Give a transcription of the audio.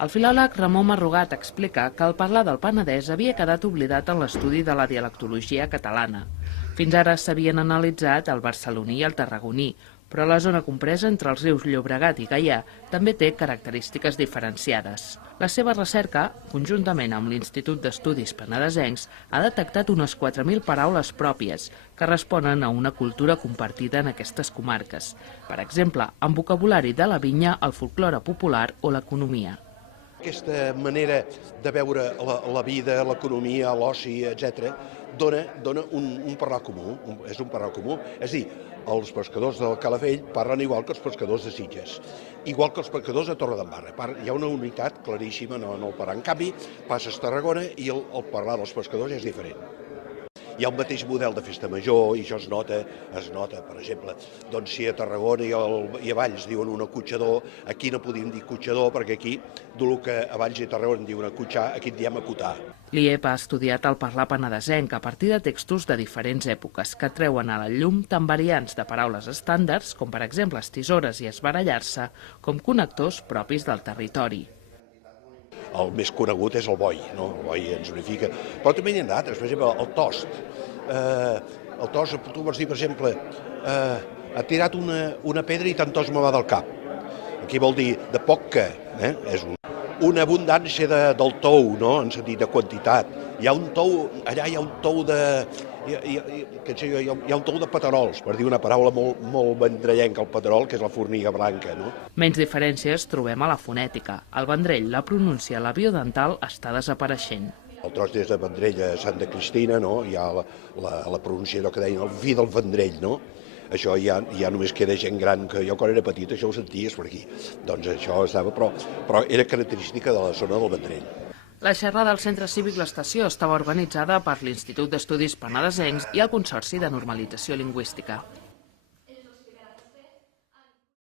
El filòleg Ramon Marrugat explica que el parlar del Penedès havia quedat oblidat en l'estudi de la dialectologia catalana. Fins ara s'havien analitzat el barceloní i el tarragoní, però la zona compresa entre els rius Llobregat i Gaià també té característiques diferenciades. La seva recerca, conjuntament amb l'Institut d'Estudis Penedesencs, ha detectat unes 4.000 paraules pròpies que responen a una cultura compartida en aquestes comarques. Per exemple, amb vocabulari de la vinya, el folklore popular o l'economia. Aquesta manera de veure la vida, l'economia, l'oci, etc., dona un parlar comú, és un parlar comú. És a dir, els pescadors del Calafell parlen igual que els pescadors de Sitges, igual que els pescadors de Torredembarra. Hi ha una unitat claríssima en el parlar. En canvi, passes Tarragona i el parlar dels pescadors és diferent. Hi ha un mateix model de festa major i això es nota, per exemple, doncs si a Tarragona i a Valls diuen un acotxador, aquí no podíem dir acotxador perquè aquí, del que a Valls i a Tarragona diuen acotxar, aquí en diem acotar. L'IEP ha estudiat el parlar penedesenc a partir de textos de diferents èpoques que treuen a la llum tant variants de paraules estàndards, com per exemple estisores i esbarallar-se, com connectors propis del territori. El més conegut és el boi, no? El boi ens unifica. Però també n'hi ha d'altres, per exemple, el tost. El tost, tu vols dir, per exemple, ha tirat una pedra i tant tos me va del cap. Aquí vol dir de poc que, és una abundància del tou, no? En sentit de quantitat. Allà hi ha un tou de paterols, per dir una paraula molt vendrellenca, el paterol, que és la formiga blanca, no? Menys diferències trobem a la fonètica. El Vendrell, la pronúncia labiodental, està desapareixent. El tros des de Vendrell a Santa Cristina, no? Hi ha la pronunciació que deien el vi del Vendrell, no? Això ja només queda gent gran, que jo quan era petit això ho senties per aquí. Doncs això estava, però era característica de la zona del Vendrell. La xerrada del Centre Cívic L'Estació estava organitzada per l'Institut d'Estudis Penedesencs i el Consorci de Normalització Lingüística.